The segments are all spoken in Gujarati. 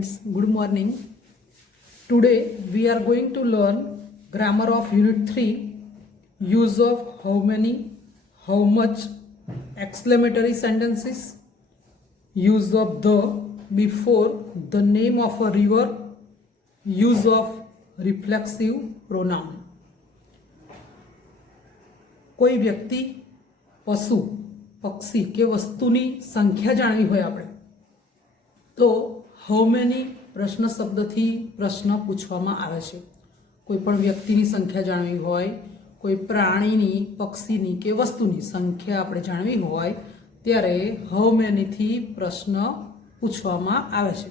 students, good morning. Today we are going to learn grammar of unit 3, use of how many, how much, exclamatory sentences, use of the before the name of a river, use of reflexive pronoun. કોઈ વ્યક્તિ, પશુ, પક્ષી કે વસ્તુની સંખ્યા જાણવી હોય આપણે તો હાઉ મેની પ્રશ્ન શબ્દથી પ્રશ્ન પૂછવામાં આવે છે. કોઈ પણ વ્યક્તિની સંખ્યા જાણવી હોય, કોઈ પ્રાણીની, પક્ષીની કે વસ્તુની સંખ્યા આપણે જાણવી હોય ત્યારે હાઉ મેનીથી પ્રશ્ન પૂછવામાં આવે છે.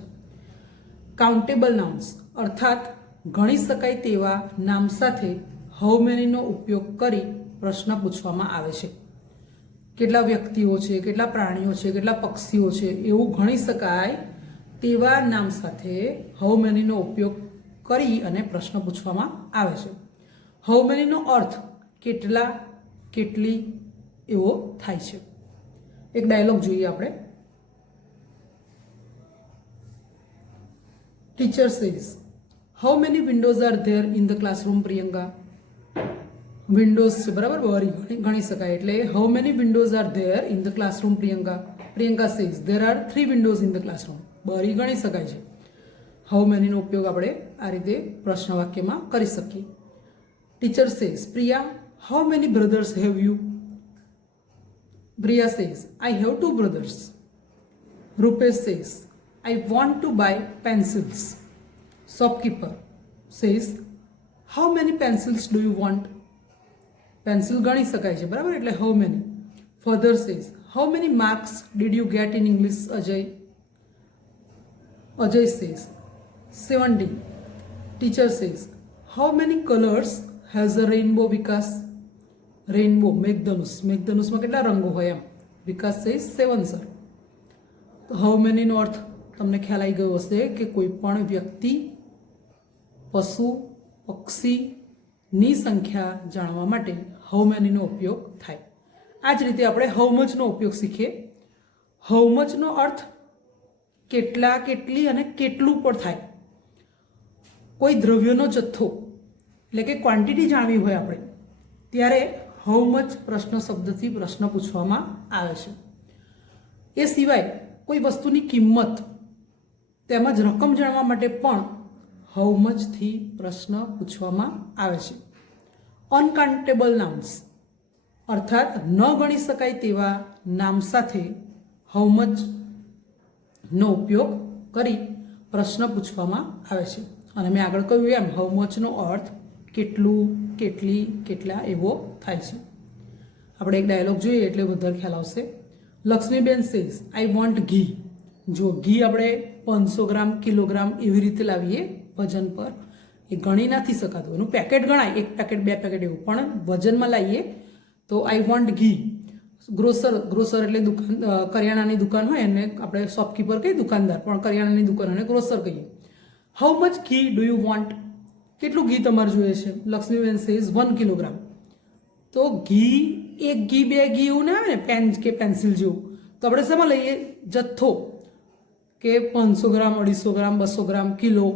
કાઉન્ટેબલ નાઉન્સ અર્થાત ગણી શકાય તેવા નામ સાથે હાઉ મેનીનો ઉપયોગ કરી પ્રશ્ન પૂછવામાં આવે છે. કેટલા વ્યક્તિઓ છે, કેટલા પ્રાણીઓ છે, કેટલા પક્ષીઓ છે એવું ગણી શકાય તેવા નામ સાથે હાઉ મેનીનો ઉપયોગ કરી અને પ્રશ્ન પૂછવામાં આવે છે. હાઉ મેનીનો અર્થ કેટલા, કેટલી એવો થાય છે. એક ડાયલોગ જોઈએ આપણે. Teacher says, how many Windows are there in the classroom Priyanka? Windows છે બરાબર, બારી ગણી શકાય એટલે how many Windows are there in the classroom Priyanka? Priyanka says there are 3 Windows in the classroom. બારી ગણી શકાય છે. હાઉ મેનીનો ઉપયોગ આપણે આ રીતે પ્રશ્ન વાક્યમાં કરી શકીએ. Teacher says, Priya how many brothers have you? Priya says, I have 2 brothers. Rupesh says, I want to buy pencils. Shopkeeper says, how many pencils do you want? Pencil ગણી શકાય છે બરાબર એટલે how many. Father says, how many marks did you get in English Ajay? Ajay says 70. Teacher says, how many colours has a rainbow Vikas? Rainbow મેઘધનુષ, મેઘધનુષમાં કેટલા રંગો હોય એમ. વિકાસ સેઝ 7 સર. તો હાઉ મેનીનો અર્થ તમને ખ્યાલ આવી ગયો હશે કે કોઈ પણ વ્યક્તિ, પશુ, પક્ષીની સંખ્યા જાણવા માટે હાઉ મેનીનો ઉપયોગ થાય. આ જ રીતે આપણે હાઉ મચનો ઉપયોગ શીખીએ. હાઉ મચનો અર્થ કેટલા, કેટલી અને કેટલું પણ થાય. કોઈ દ્રવ્યનો જથ્થો એટલે કે ક્વોન્ટિટી જાણવી હોય આપણે ત્યારે હાઉ મચ પ્રશ્ન શબ્દથી પ્રશ્ન પૂછવામાં આવે છે. એ સિવાય કોઈ વસ્તુની કિંમત તેમજ રકમ જાણવા માટે પણ હાઉ મચથી પ્રશ્ન પૂછવામાં આવે છે. અનકાઉન્ટેબલ નાઉન્સ અર્થાત ન ગણી શકાય તેવા નામ સાથે હાઉ મચનો ઉપયોગ કરી પ્રશ્ન પૂછવામાં આવે છે. અને મેં આગળ કહ્યું એમ હાઉ મચનો અર્થ કેટલું, કેટલી, કેટલા એવો થાય છે. આપણે એક ડાયલોગ જોઈએ એટલે વધારે ખ્યાલ આવશે. લક્ષ્મીબેન સેઝ, આઈ વોન્ટ ઘી. જો ઘી આપણે 500 ગ્રામ, કિલોગ્રામ એવી રીતે લાવીએ વજન પર, એ ગણી નથી શકાતું. એનું પેકેટ ગણાય, 1 પેકેટ 2 પેકેટ એવું, પણ વજનમાં લાવીએ તો આઈ વોન્ટ ઘી. ગ્રોસર એટલે દુકાન, કરિયાણાની દુકાન હોય એને આપણે શોપકીપર કહીએ, દુકાનદાર, પણ કરિયાણાની દુકાન અને ગ્રોસર કહીએ. હાઉ મચ ઘી ડુ યુ વોન્ટ? કેટલું ઘી તમારે જોઈએ છે? Laxmiben says 1 kilogram. તો ઘી, 1 ઘી 2 ઘી એવું ના આવે ને, પેન કે પેન્સિલ જેવું. તો આપણે શેમાં લઈએ? જથ્થો, કે 500 ગ્રામ, 250 ગ્રામ, 200 ગ્રામ, કિલો.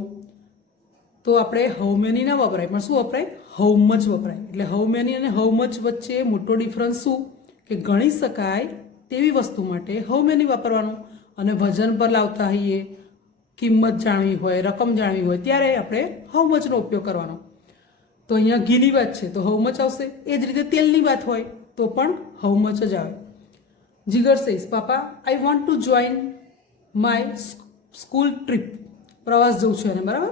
તો આપણે હાઉ મેની ના વપરાય, પણ શું વપરાય? હાઉ મચ વપરાય. એટલે હાઉ મેની અને હાઉ મચ વચ્ચે મોટો ડિફરન્સ શું કે ગણી શકાય તેવી વસ્તુ માટે હાઉ મેની વાપરવાનું, અને વજન પર લાવતા હોઈએ, કિંમત જાણવી હોય, રકમ જાણવી હોય ત્યારે આપણે હાઉ મચનો ઉપયોગ કરવાનો. તો અહીંયા ઘીની વાત છે તો હાઉ મચ આવશે. એ જ રીતે તેલની વાત હોય તો પણ હાઉ મચ જ આવે. Jigar says, papa I want to join my school trip. પ્રવાસ જવું છે એને બરાબર.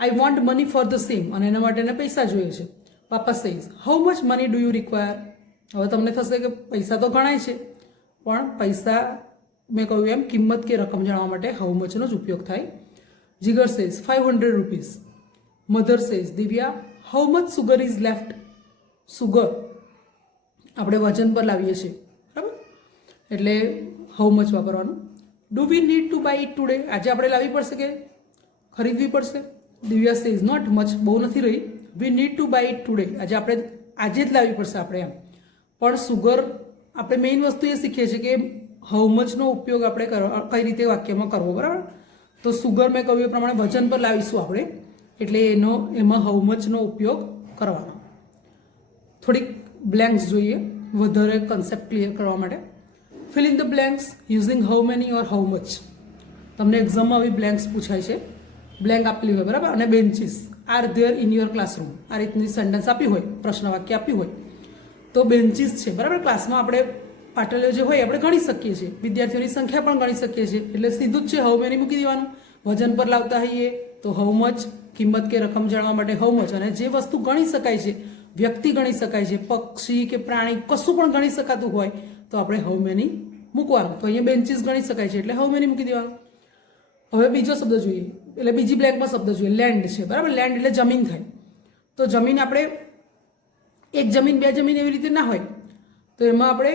I want money for the same, અને એના માટે એને પૈસા જોઈએ છે. Papa says, how much money do you require? હવે તમને થશે કે પૈસા તો ગણાય છે, પણ પૈસા મેં કહ્યું એમ કિંમત કે રકમ જાણવા માટે હાઉ મચનો જ ઉપયોગ થાય. Jigar says 500 rupees. Mother says, Divya how much sugar is left? Sugar આપણે વજન પર લાવીએ છીએ બરાબર એટલે હાઉ મચ વાપરવાનું. Do we need to buy it today? આજે આપણે લાવવી પડશે કે ખરીદવી પડશે? દિવ્યા સેઝ નોટ મચ, બહુ નથી રહી. We need to buy it today, આજે જ લાવવી પડશે આપણે એમ. પણ સુગર આપણે મેઇન વસ્તુ એ શીખીએ છીએ કે હાઉ મચનો ઉપયોગ આપણે કઈ રીતે વાક્યમાં કરવો બરાબર. તો સુગર મેં કહ્યું એ પ્રમાણે વજન પર લાવીશું આપણે, એટલે એમાં હાઉ મચનો ઉપયોગ કરવાનો. થોડીક બ્લેન્ક્સ જોઈએ વધારે કન્સેપ્ટ ક્લિયર કરવા માટે. Fill in the blanks using how many or how much. તમને એક્ઝામમાં આવી બ્લેન્ક્સ પૂછાય છે, બ્લેન્ક આપેલી હોય બરાબર, અને benches are there in your classroom, આ રીતની સેન્ટેન્સ આપી હોય, પ્રશ્ન વાક્ય આપ્યું હોય તો બેન્ચીસ છે બરાબર. ક્લાસમાં આપણે પાટલીઓ જે હોય આપણે ગણી શકીએ છીએ, વિદ્યાર્થીઓની સંખ્યા પણ ગણી શકીએ છીએ, એટલે સીધું જ છે હાઉ મેની મૂકી દેવાનું. વજન પર લાવતા હોઈએ તો હાઉ મચ, કિંમત કે રકમ જાણવા માટે હાઉ મચ, અને જે વસ્તુ ગણી શકાય છે, વ્યક્તિ ગણી શકાય છે, પક્ષી કે પ્રાણી કશું પણ ગણી શકાતું હોય તો આપણે હાઉ મેની મૂકવાનું. તો અહીંયા બેન્ચીસ ગણી શકાય છે એટલે હાઉ મેની મૂકી દેવાનું. હવે બીજો શબ્દ જોઈએ, એટલે બીજી બ્લેન્કમાં શબ્દ જોઈએ, લેન્ડ છે બરાબર. લેન્ડ એટલે જમીન થાય. તો જમીન આપણે એક જમીન બે જમીન એવી રીતે ના હોય, તો એમાં આપણે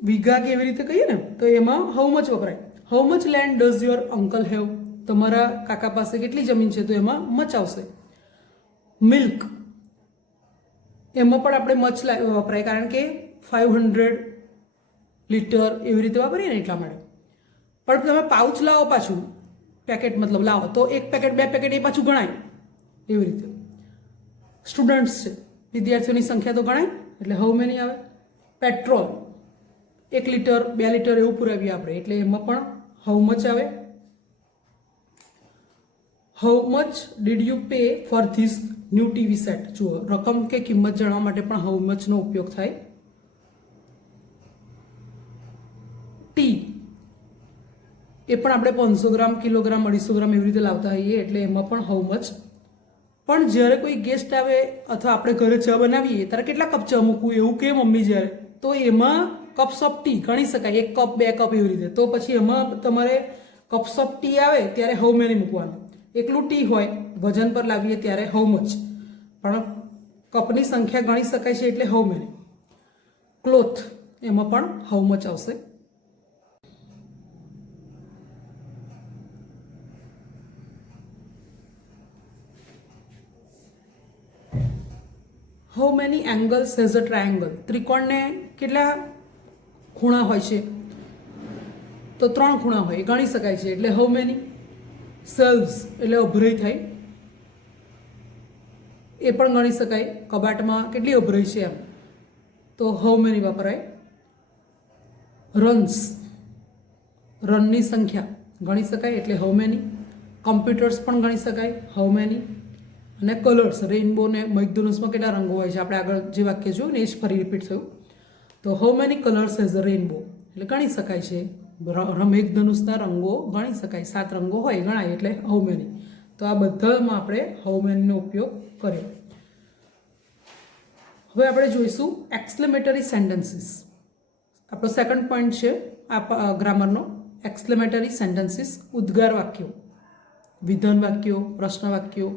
વીઘા કે એવી રીતે કહીએ ને, તો એમાં હાઉ મચ વપરાય. How much land does your uncle have, તમારા કાકા પાસે કેટલી જમીન છે તો એમાં મચ આવશે. મિલ્ક, એમાં પણ આપણે મચ વપરાય, કારણ કે 500 લીટર એવી રીતે વાપરીએ ને એટલા માટે. પણ તમે પાઉચ લાવો પાછું, પેકેટ મતલબ લાવો તો એક પેકેટ બે પેકેટ એ પાછું ગણાય એવી રીતે. સ્ટુડન્ટ્સ છે, વિદ્યાર્થીઓની સંખ્યા તો ગણાય એટલે હાઉ મેની આવે. પેટ્રોલ 1 લીટર 2 લીટર એવું પુરાવીએ આપણે, એટલે એમાં પણ હાઉ મચ આવે. How much did you pay for this new TV set. જુઓ, રકમ કે કિંમત જાણવા માટે પણ હાઉ મચનો ઉપયોગ થાય. ટી, એ પણ આપણે 500 ગ્રામ, કિલોગ્રામ, 250 ગ્રામ એવી રીતે લાવતા હોઈએ, એટલે એમાં પણ હાઉ મચ. પણ જ્યારે કોઈ ગેસ્ટ આવે અથવા આપણે ઘરે ચા બનાવીએ ત્યારે કેટલા કપ ચા મૂકવું એવું કે મમ્મી જ્યારે, તો એમાં કપ્સ ઓફ ટી ગણી શકાય, 1 કપ 2 કપ એવી રીતે. તો પછી એમાં તમારે કપ્સ ઓફ ટી આવે ત્યારે હાઉ મેની મૂકવાનું. એકલું ટી હોય વજન પર લાવીએ ત્યારે હાઉ મચ, પણ કપની સંખ્યા ગણી શકાય છે એટલે હાઉ મેની. ક્લોથ, એમાં પણ હાઉ મચ આવશે. How many angles has a triangle. ત્રિકોણને કેટલા ખૂણા હોય છે તો 3 ખૂણા હોય, ગણી શકાય છે એટલે હાઉ મેની. સેલ્વ્સ એટલે અભરાઈ થાય, એ પણ ગણી શકાય, કબાટમાં કેટલી અભરાઈ છે એમ, તો હાઉ મેની વપરાય. રન્સ, રનની સંખ્યા ગણી શકાય એટલે હાઉ મેની. કમ્પ્યુટર્સ પણ ગણી શકાય, હાઉ મેની. અને કલર્સ, રેઇનબો ને મેઘધનુષમાં કેટલા રંગો હોય છે, આપણે આગળ જે વાક્ય જોયું ને એ જ ફરી રિપીટ થયું. તો how many colours has a rainbow, એટલે ગણી શકાય છે, મેઘધનુષના રંગો ગણી શકાય, 7 રંગો હોય ગણાય એટલે હાઉ મેની. તો આ બધામાં આપણે હાઉ મેનીનો ઉપયોગ કર્યો. હવે આપણે જોઈશું એક્સક્લેમેટરી સેન્ટેન્સીસ. આપણો સેકન્ડ પોઈન્ટ છે આ ગ્રામરનો, એક્સક્લેમેટરી સેન્ટેન્સીસ. ઉદ્ગાર વાક્યો, વિધાન વાક્યો, પ્રશ્ન વાક્યો,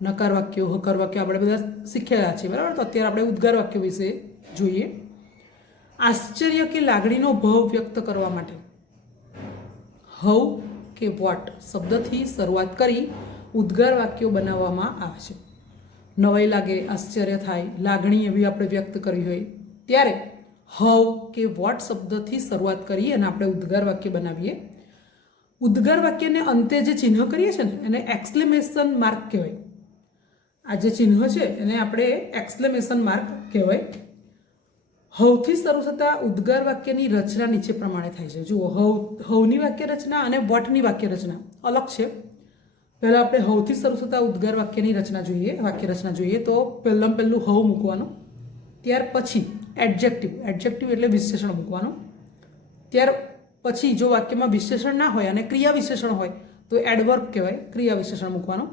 નકાર વાક્યો, હકાર વાક્યો આપણે બધા શીખ્યા છે બરાબર. તો અત્યારે આપણે ઉદ્ગાર વાક્યો વિશે જોઈએ. આશ્ચર્ય કે લાગણીનો ભાવ વ્યક્ત કરવા માટે હાઉ કે વોટ શબ્દથી શરૂઆત કરી ઉદ્ગાર વાક્યો બનાવવામાં આવે છે. નવાઈ લાગે, આશ્ચર્ય થાય, લાગણી એવી આપણે વ્યક્ત કરવી હોય ત્યારે હાઉ કે વોટ શબ્દથી શરૂઆત કરી અને આપણે ઉદ્ગાર વાક્ય બનાવીએ. ઉદ્ગાર વાક્યને અંતે જે ચિહ્ન કરીએ છીએ ને એને એક્સક્લેમેશન માર્ક કહેવાય. આ જે ચિહ્ન છે એને આપણે એક્સક્લેમેશન માર્ક કહેવાય. હવથી શરૂ થતા ઉદ્ગાર વાક્યની રચના નીચે પ્રમાણે થાય છે. જુઓ, હવની વાક્ય રચના અને વટની વાક્ય રચના અલગ છે. પહેલાં આપણે હવથી શરૂ થતા ઉદ્ગાર વાક્યની રચના જોઈએ, વાક્ય રચના જોઈએ. તો પહેલું હવ મૂકવાનું, ત્યાર પછી એડજેક્ટિવ, એડજેક્ટિવ એટલે વિશેષણ મૂકવાનું. ત્યાર પછી જો વાક્યમાં વિશેષણ ના હોય અને ક્રિયા વિશેષણ હોય તો એડવર્બ કહેવાય, ક્રિયા વિશેષણ મૂકવાનું.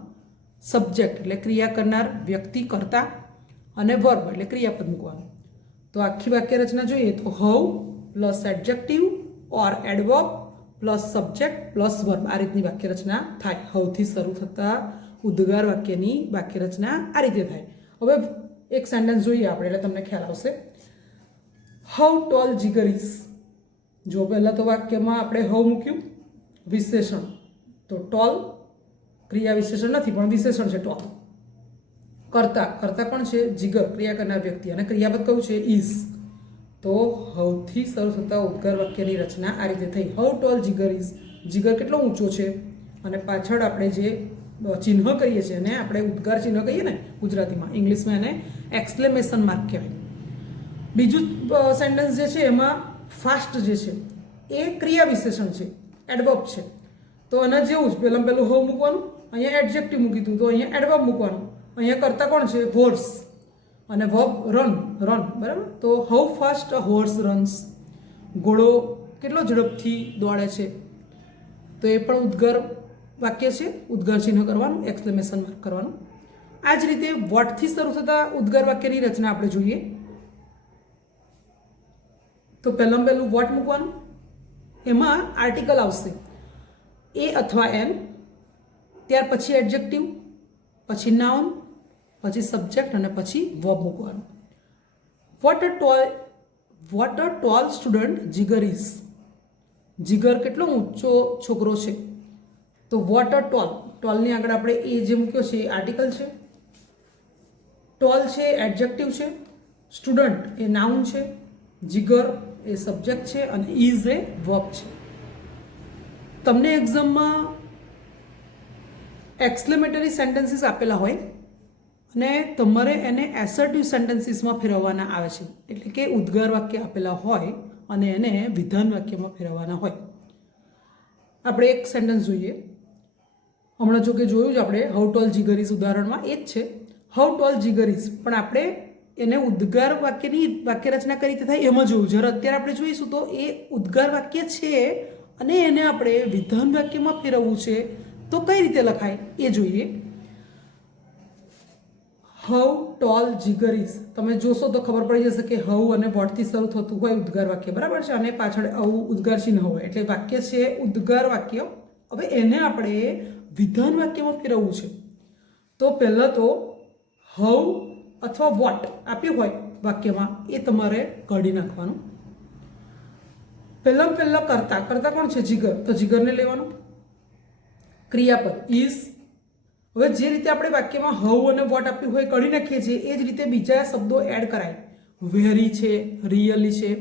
સબ્જેક્ટ એટલે ક્રિયા કરનાર વ્યક્તિ, કર્તા, અને વર્બ એટલે ક્રિયાપદ મૂકવાનું. તો આખી વાક્ય રચના જોઈએ તો how plus adjective or adverb plus subject plus verb, આ રીતની વાક્ય રચના થાય. હવથી શરૂ થતા ઉદ્ગાર વાક્યની વાક્ય રચના આ રીતે થાય. હવે એક સેન્ટેન્સ જોઈએ આપણે એટલે તમને ખ્યાલ આવશે. How tall Jigar is. જો પહેલાં તો વાક્યમાં આપણે હવ મૂક્યું, વિશેષણ તો ટોલ, ક્રિયા વિશેષણ નથી પણ વિશેષણ છે ટોલ. કર્તા, કર્તા પણ છે જીગર, ક્રિયા કરનાર વ્યક્તિ, અને ક્રિયાપદ કયું છે ઇઝ. તો હવથી શરૂ થતા ઉદ્ગાર વાક્યની રચના આ રીતે થઈ. How tall Jigar is. જીગર કેટલો ઊંચો છે અને પાછળ આપણે જે ચિહ્ન કરીએ છીએ એને આપણે ઉદ્ગાર ચિહ્ન કહીએ ને ગુજરાતીમાં, ઇંગ્લિશમાં એને એક્સક્લેમેશન માર્ક કહેવાય. બીજું સેન્ટેન્સ જે છે એમાં ફાસ્ટ જે છે એ ક્રિયા વિશેષણ છે, એડવર્બ છે. તો એના જેવું જ પહેલાં હવ મૂકવાનું, અહીંયા એડજેક્ટિવ મૂકી દીધું તો અહીંયા એડવર્બ મૂકવાનું. અહીંયા કરતા કોણ છે? હોર્સ. અને વર્બ રન, બરાબર. તો how fast a horse runs, ઘોડો કેટલો ઝડપથી દોડે છે. તો એ પણ ઉદ્ગાર વાક્ય છે, ઉદ્ગાર ચિહ્ન કરવાનું, એક્સક્લેમેશન માર્ક કરવાનું. આ જ રીતે વોટથી શરૂ થતા ઉદ્ગાર વાક્યની રચના આપણે જોઈએ. તો પહેલું વોટ મૂકવાનું, એમાં આર્ટિકલ આવશે એ અથવા એન, ત્યાર પછી એડજેક્ટિવ, પછી નાઉન, પછી સબ્જેક્ટ અને પછી વર્બ મૂકવાનું. What a tall student Jigar is, જીગર કેટલો ઊંચો છોકરો છે. તો વોટ અ ટોલની આગળ આપણે એ જે મૂક્યો છે એ આર્ટિકલ છે, ટોલ છે એડજેક્ટિવ છે, સ્ટુડન્ટ એ નાઉન છે, જીગર એ સબ્જેક્ટ છે અને ઇઝ એ વર્બ છે. તમને એક્ઝામમાં એક્સક્લેમેટરી સેન્ટેન્સીસ આપેલા હોય અને તમારે એને એસર્ટિવ સેન્ટેન્સીસમાં ફેરવવાના આવે છે, એટલે કે ઉદ્ગાર વાક્ય આપેલા હોય અને એને વિધાન વાક્યમાં ફેરવવાના હોય. આપણે એક સેન્ટેન્સ જોઈએ. હમણાં જો કે જોયું જ આપણે હાઉ ટોલ જીગર ઇઝ ઉદાહરણમાં એ જ છે, હાઉ ટોલ જીગર ઇઝ, પણ આપણે એને ઉદ્ગાર વાક્યની વાક્ય રચના કઈ રીતે થાય એમાં જોયું. જ્યારે અત્યારે આપણે જોઈશું તો એ ઉદ્ગાર વાક્ય છે અને એને આપણે વિધાન વાક્યમાં ફેરવવું છે, તો કઈ રીતે લખાય એ જોઈએ. હાઉ ટોલ જીગર ઇઝ, તમે જોશો તો ખબર પડી જશે કે હાઉ અને વોટથી શરૂ થતું હોય ઉદ્ગાર વાક્ય, બરાબર છે, અને પાછળ આવું ઉદ્ગાર ચિહ્ન હોય એટલે વાક્ય છે ઉદ્ગાર વાક્ય. હવે એને આપણે વિધાન વાક્યમાં ફેરવવું છે. તો પહેલાં તો હાઉ અથવા વોટ આપ્યું હોય વાક્યમાં એ તમારે કાઢી નાખવાનું. પહેલાં કરતા કોણ છે? જીગર. તો જીગરને લેવાનું. ક્રિયાપદ ઇઝ. હવે જે રીતે આપણે વાક્યમાં હાઉ અને વોટ આપ્યું હોય કાઢી નાખીએ છીએ એ જ રીતે બીજા શબ્દો એડ કરાય. વેરી છે, રિયલી છે.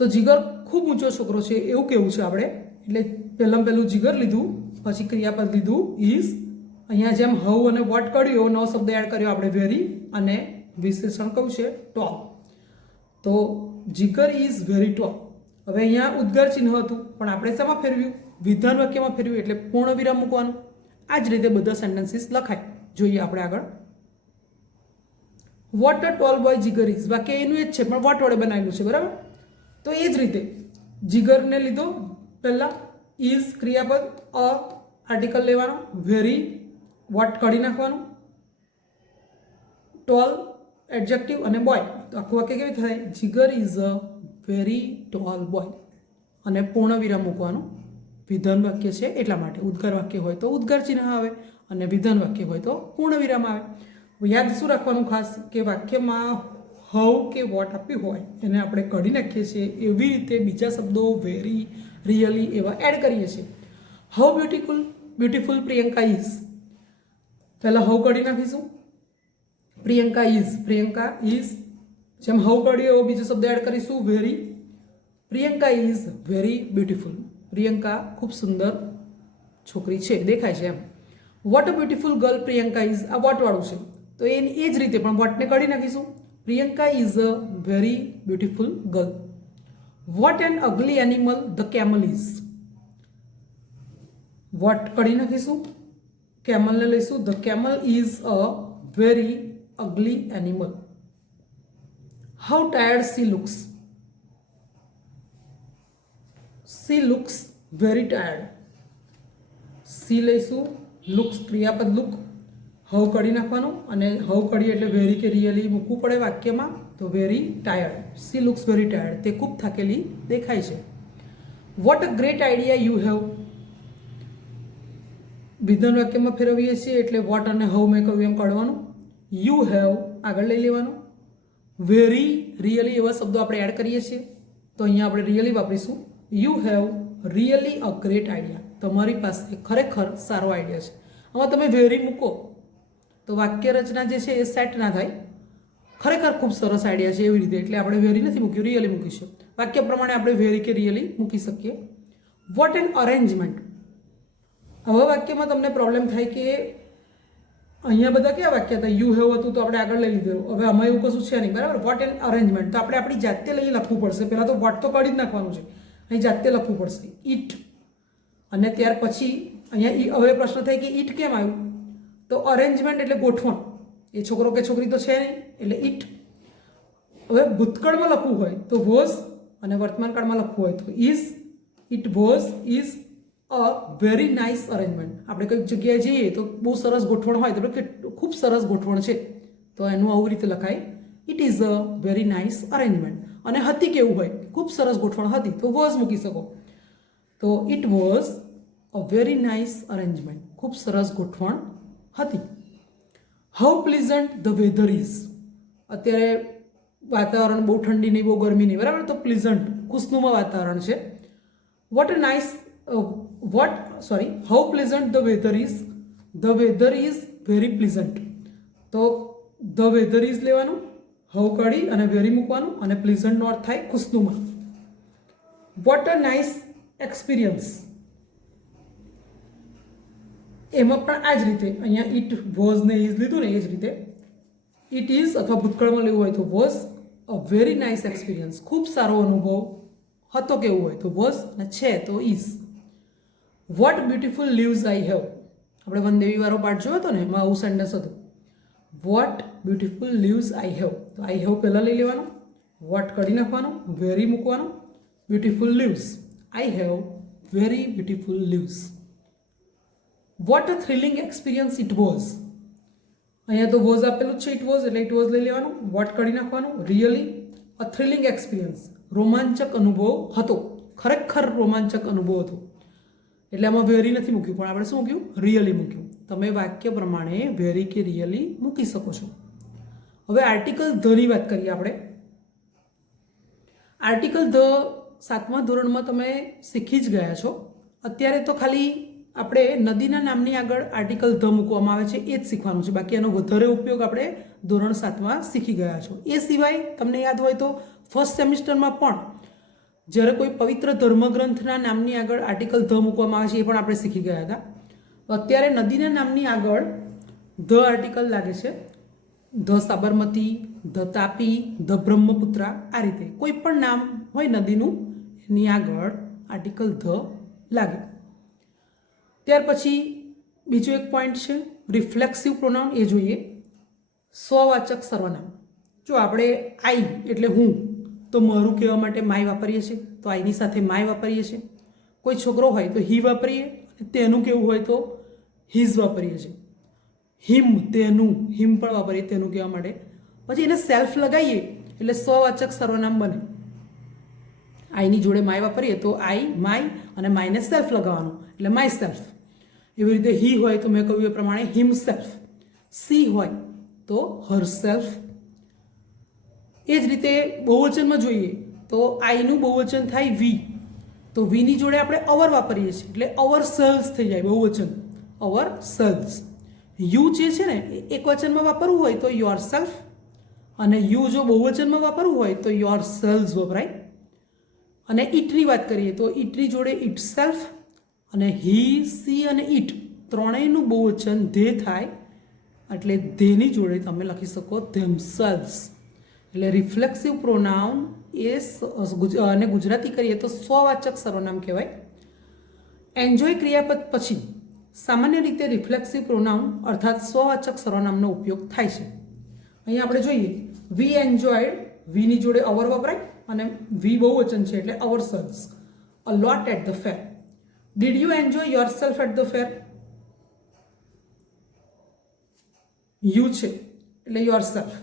તો જીગર ખૂબ ઊંચો છોકરો છે એવું કેવું છે આપણે, એટલે પહેલું જીગર લીધું, પછી ક્રિયાપદ લીધું ઇઝ. અહીંયા જેમ હાઉ અને વોટ કર્યો નવો શબ્દ એડ કર્યો આપણે વેરી, અને વિશેષણ કયું છે? ટોલ. તો જીગર ઇઝ વેરી ટોલ. હવે અહીંયા ઉદ્ગાર ચિહ્ન હતું પણ આપણે શેમાં ફેરવ્યું? વિધાન વાક્યમાં ફેરવ્યું, એટલે પૂર્ણ વિરામ મૂકવાનું. આ જ રીતે બધા સેન્ટેન્સીસ લખાય. જોઈએ આપણે આગળ. Vote a toll boy Jigar is, વાક્ય એનું એ જ છે પણ વોટ વડે બનાવેલું છે, બરાબર. તો એ જ રીતે જીગરને લીધો પહેલાં, ઇઝ ક્રિયાપદ, અ આર્ટિકલ લેવાનો, વેરી વોટ કાઢી નાખવાનું, ટોલ એડજેક્ટિવ અને બોય. તો આખું વાક્ય કેવી થાય? Jigar is a very tall boy, અને પૂર્ણ વિરામ મૂકવાનું. વિધાન વાક્ય છે એટલા માટે. ઉદ્ગાર વાક્ય હોય તો ઉદ્ગાર ચિહ્ન આવે અને વિધાન વાક્ય હોય તો પૂર્ણ વિરામ આવે. યાદ શું રાખવાનું ખાસ કે વાક્યમાં હાઉ કે વોટ આપ્યું હોય એને આપણે કાઢી નાખીએ છીએ, એવી રીતે બીજા શબ્દો વેરી, રિયલી એવા એડ કરીએ છીએ. હાઉ બ્યુટીફુલ પ્રિયંકા ઇઝ, પહેલાં હાઉ કાઢી નાખીશું. પ્રિયંકા ઇઝ, જેમ હાઉ કાઢ્યો એવો બીજો શબ્દ એડ કરીશું very. Priyanka is very beautiful, Priyanka ખૂબ સુંદર છોકરી છે, દેખાય છે એમ. What a beautiful girl Priyanka is, આ વોટવાળું છે તો એની એ જ રીતે પણ વોટને કાઢી નાખીશું. Priyanka is a very beautiful girl. What an ugly animal the camel is, what કાઢી નાખીશું, કેમલને લઈશું. The camel is a very ugly animal. How tired she looks very tired. She લઈશું, લુક્સ ક્રિયાપદ લુક, હાઉ કાઢી નાખવાનું, અને હાઉ કાઢીએ એટલે વેરી કે રિયલી મૂકવું પડે વાક્યમાં. તો very tired, she looks very tired, તે ખૂબ થાકેલી દેખાય છે. What a great idea you have, વિધાન વાક્યમાં ફેરવીએ છીએ એટલે વોટ અને હાઉ મેં કહ્યું એમ કાઢવાનું. યુ હેવ આગળ લઈ લેવાનું. વેરી, રિયલી એવા શબ્દો આપણે એડ કરીએ છીએ તો અહીંયા આપણે રિયલી વાપરીશું. You have really a great idea, તમારી પાસે ખરેખર સારો આઈડિયા છે. આમાં તમે વેરી મૂકો તો વાક્ય રચના જે છે એ સેટ ના થાય. ખરેખર ખૂબ સરસ આઈડિયા છે એવી રીતે, એટલે આપણે વેરી નથી મૂક્યું, રિયલી મૂકીશું. વાક્ય પ્રમાણે આપણે વેરી કે રિયલી મૂકી શકીએ. વોટ એન અરેન્જમેન્ટ, હવે વાક્યમાં તમને પ્રોબ્લેમ થાય કે અહીંયા બધા કયા વાક્ય હતા, યુ હેવ હતું તો આપણે આગળ લઈ લીધેલું, હવે આમાં એવું કશું છે નહીં, બરાબર. વોટ એન્ડ અરેન્જમેન્ટ તો આપણે આપણી જાતે લઈ લખવું પડશે. પહેલાં તો વોટ તો કાઢી જ નાખવાનું છે, અહીં જાતે લખવું પડશે ઇટ, અને ત્યાર પછી અહીંયા હવે પ્રશ્ન થાય કે ઇટ કેમ આવ્યું, તો અરેન્જમેન્ટ એટલે ગોઠવણ, એ છોકરો કે છોકરી તો છે નહીં એટલે ઇટ. હવે ભૂતકાળમાં લખવું હોય તો વોઝ, અને વર્તમાન કાળમાં લખવું હોય તો is. It was is a very nice arrangement. આપણે કંઈક જગ્યાએ જઈએ તો બહુ સરસ ગોઠવણ હોય તો કે ખૂબ સરસ ગોઠવણ છે, તો એનું આવું રીતે લખાય it is a very nice arrangement. અને હતી કેવું હોય, ખૂબ સરસ ગોઠવણ હતી તો વોઝ મૂકી શકો, તો it was a very nice arrangement, ખૂબ સરસ ગોઠવણ હતી. How pleasant the weather is, અત્યારે વાતાવરણ બહુ ઠંડી નહીં બહુ ગરમી નહીં, બરાબર, તો પ્લીઝન્ટ ખુશનુમા વાતાવરણ છે. What a nice how pleasant the weather is, the weather is very pleasant, તો ધ વેધર ઇઝ લેવાનું, હાઉ કાઢી અને વેરી મૂકવાનું, અને પ્લીઝન્ટનો અર્થ થાય ખુશનુમા. વોટ અ નાઇસ એક્સપિરિયન્સ, એમાં પણ આ જ રીતે અહીંયા ઇટ વોઝ ને ઇઝ લીધું ને એ જ રીતે ઇટ ઇઝ અથવા ભૂતકાળમાં લેવું હોય તો was a very nice experience, ખૂબ સારો અનુભવ હતો કેવું હોય તો વોઝ, અને છે તો is. What beautiful leaves I have, આપણે વનદેવી વાળો પાઠ જોયો હતો ને એમાં આવું સેન્ટેન્સ હતું. What beautiful leaves I have, તો આઈ હેવ પહેલાં લઈ લેવાનું, વોટ કાઢી નાખવાનું, વેરી મૂકવાનું, beautiful leaves, I have very beautiful leaves. What a thrilling experience it was, અહીંયા તો વોઝ આપેલું જ છે ઇટ વોઝ એટલે ઇટ વોઝ લઈ લેવાનું, વોટ કાઢી નાખવાનું, રિયલી અ થ્રિલિંગ એક્સપિરિયન્સ, રોમાંચક અનુભવ હતો, ખરેખર રોમાંચક અનુભવ હતો, એટલે આમાં વેરી નથી મૂક્યું પણ આપણે શું મૂક્યું, રિયલી મૂક્યું. તમે વાક્ય પ્રમાણે વેરી કે રિયલી મૂકી શકો છો. હવે આર્ટિકલ ધની વાત કરીએ આપણે. આર્ટિકલ ધ 7મા ધોરણમાં તમે શીખી જ ગયા છો. અત્યારે તો ખાલી આપણે નદીના નામની આગળ આર્ટિકલ ધ મૂકવામાં આવે છે એ જ શીખવાનું છે, બાકી એનો વધારે ઉપયોગ આપણે ધોરણ 7માં શીખી ગયા છો. એ સિવાય તમને યાદ હોય તો ફર્સ્ટ સેમિસ્ટરમાં પણ જ્યારે કોઈ પવિત્ર ધર્મગ્રંથના નામની આગળ આર્ટિકલ ધ મૂકવામાં આવે છે એ પણ આપણે શીખી ગયા હતા. અત્યારે નદીના નામની આગળ ધ આર્ટિકલ લાગે છે, the Sabarmati, the Tapi, the Brahmaputra, આ રીતે કોઈ પણ નામ હોય નદીનું એની આગળ આર્ટિકલ ધ લાગે. ત્યાર પછી બીજો એક પોઈન્ટ છે રિફ્લેક્સિવ પ્રોનાઉન, એ જોઈએ. સ્વવાચક સર્વનામ, જો આપણે આઈ એટલે હું, તો મારું કહેવા માટે માય વાપરીએ છીએ તો આઈની સાથે માય વાપરીએ છીએ. કોઈ છોકરો હોય તો હી વાપરીએ, તેનું કેવું હોય તો હિઝ વાપરીએ છીએ. હિમ તેનું, હિમ પણ વાપરીએ તેનું કહેવા માટે. પછી એને સેલ્ફ લગાવીએ એટલે સ્વવાચક સર્વનામ બને. આઈની જોડે માય વાપરીએ તો આઈ માય, અને માયને સેલ્ફ લગાવવાનું એટલે માય સેલ્ફ. એવી રીતે હી હોય તો મેં કહ્યું એ પ્રમાણે હિમ સેલ્ફ. સી હોય તો હર સેલ્ફ. એ જ રીતે બહુવચનમાં જોઈએ તો આઈનું બહુવચન થાય વી, તો વીની જોડે આપણે અવર વાપરીએ છીએ એટલે અવર સેલ્સ થઈ જાય બહુવચન, અવર સેલ્સ. યુ જે છે ને એક વચનમાં વાપરવું હોય તો યોર સેલ્ફ, અને યુ જો બહુવચનમાં વાપરવું હોય તો યોર સેલ્સ વપરાય. અને ઈટની વાત કરીએ તો ઈટની જોડે ઇટ સેલ્ફ, અને હી સી અને ઇટ ત્રણેયનું બહુવચન ધે થાય એટલે ધેની જોડે તમે લખી શકો ધેમસેલ્વ્સ. એટલે રિફ્લેક્સિવ પ્રોનાઉન એ અને ગુજરાતી કરીએ તો સ્વવાચક સર્વનામ કહેવાય. એન્જોય ક્રિયાપદ પછી સામાન્ય રીતે રિફ્લેક્સિવ પ્રોનાઉન અર્થાત સ્વવાચક સર્વનામનો ઉપયોગ થાય છે. અહીં આપણે જોઈએ વી એન્જોયડ, વીની જોડે અવર વપરાય અને વી બહુવચન છે એટલે ourselves. A lot at the fair. Did you enjoy yourself at the fair? You છે એટલે યોર સેલ્ફ.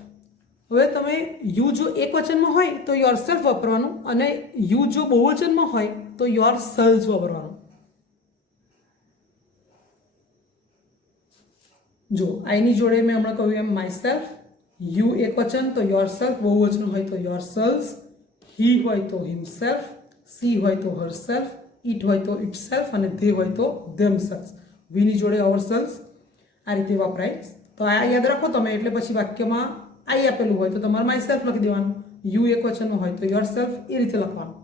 હવે તમે યુ જો એક વચનમાં હોય તો યોર સેલ્ફ વાપરવાનું, અને યુ જો બહુવચનમાં હોય તો યોર સેલ્વ્સ વાપરવાનું. જો આઈની જોડે મેં હમણાં કહ્યું એમ માય સેલ્ફ, યુ એક વચન તો યોર સેલ્ફ, બહુવચન હોય તો યોર સેલ્વ્સ, હી હોય તો હિમસેલ્ફ, સી હોય તો હર સેલ્ફ, ઇટ હોય તો ઇટ સેલ્ફ, અને ધે હોય તો ધેમ સેલ્ફ. વીની જોડે અવર સેલ્ફ આ રીતે વપરાય. તો આ યાદ રાખો તમે, એટલે પછી વાક્યમાં આઈ આપેલું હોય તો તમારે માય સેલ્ફ લખી દેવાનું, યુ એક વચનમાં હોય તો યોર સેલ્ફ, એ રીતે લખવાનું.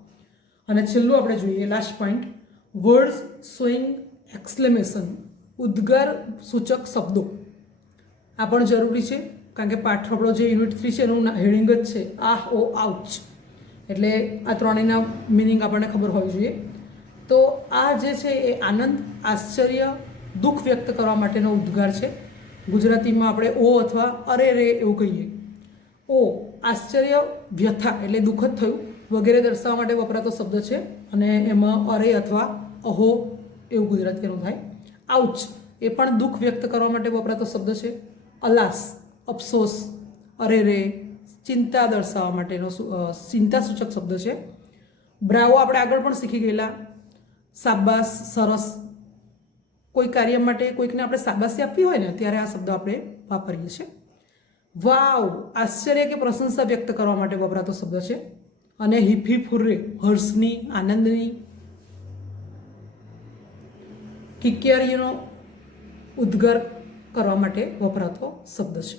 અને છેલ્લું આપણે જોઈએ last point, words showing exclamation, ઉદ્ગાર સૂચક શબ્દો આ પણ જરૂરી છે, કારણ કે પાઠ આપણો જે યુનિટ 3 છે એનું હેડિંગ જ છે આહ ઓ આઉચ, એટલે આ ત્રણેયના મિનિંગ આપણને ખબર હોવી જોઈએ. તો આ જે છે એ આનંદ, આશ્ચર્ય, દુઃખ વ્યક્ત કરવા માટેનો ઉદ્ગાર છે. ગુજરાતીમાં આપણે ઓ અથવા અરે રે એવું કહીએ. ઓ આશ્ચર્ય, વ્યથા એટલે દુઃખ જ થયું વગેરે દર્શાવવા માટે વપરાતો શબ્દ છે, અને એમાં અરે અથવા અહો એવું ગુજરાતીનું થાય. આઉચ એ પણ દુઃખ વ્યક્ત કરવા માટે વપરાતો શબ્દ છે. અલાસ, અફસોસ, અરે રે ચિંતા દર્શાવવા માટેનો ચિંતા સૂચક શબ્દ છે. બ્રાવો આપણે આગળ પણ શીખી ગયેલા, શાબાશ, સરસ. કોઈ કાર્ય માટે કોઈકને આપણે શાબાશી આપવી હોય ને ત્યારે આ શબ્દ આપણે વાપરીએ છીએ. વાવ આશ્ચર્ય કે પ્રશંસા વ્યક્ત કરવા માટે વપરાતો શબ્દ છે. અને હિપ હિપ હુર્રે હર્ષની, આનંદની. કિકિયારીનો ઉદ્ગાર કરવા માટે વપરાતો શબ્દ છે.